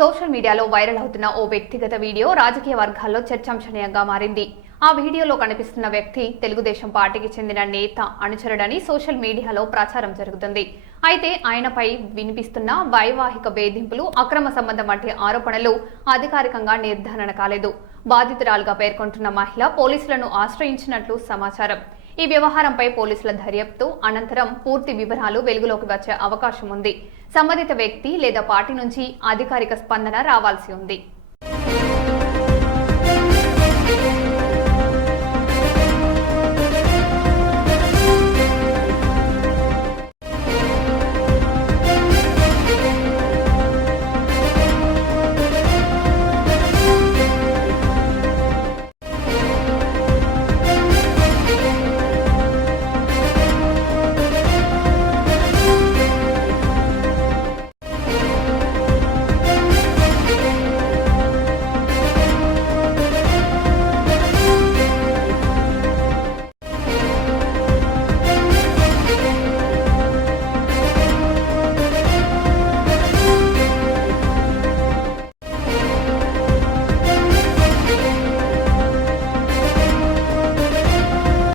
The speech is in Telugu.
సోషల్ మీడియాలో వైరల్ అవుతున్న ఓ వ్యక్తిగత వీడియో రాజకీయ వర్గాల్లో చర్చాంశనీయంగా మారింది. ఆ వీడియోలో కనిపిస్తున్న వ్యక్తి తెలుగుదేశం పార్టీకి చెందిన నేత అనుచరుడని సోషల్ మీడియాలో ప్రచారం జరుగుతుంది. అయితే ఆయనపై వినిపిస్తున్న వైవాహిక వేధింపులు, అక్రమ సంబంధం వంటి ఆరోపణలు అధికారికంగా నిర్ధారణ కాలేదు. బాధితురాలుగా పేర్కొంటున్న మహిళ పోలీసులను ఆశ్రయించినట్లు సమాచారం. ఈ వ్యవహారంపై పోలీసుల దర్యాప్తు అనంతరం పూర్తి వివరాలు వెలుగులోకి వచ్చే అవకాశం ఉంది. సంబంధిత వ్యక్తి లేదా పార్టీ నుంచి అధికారిక స్పందన రావాల్సి ఉంది.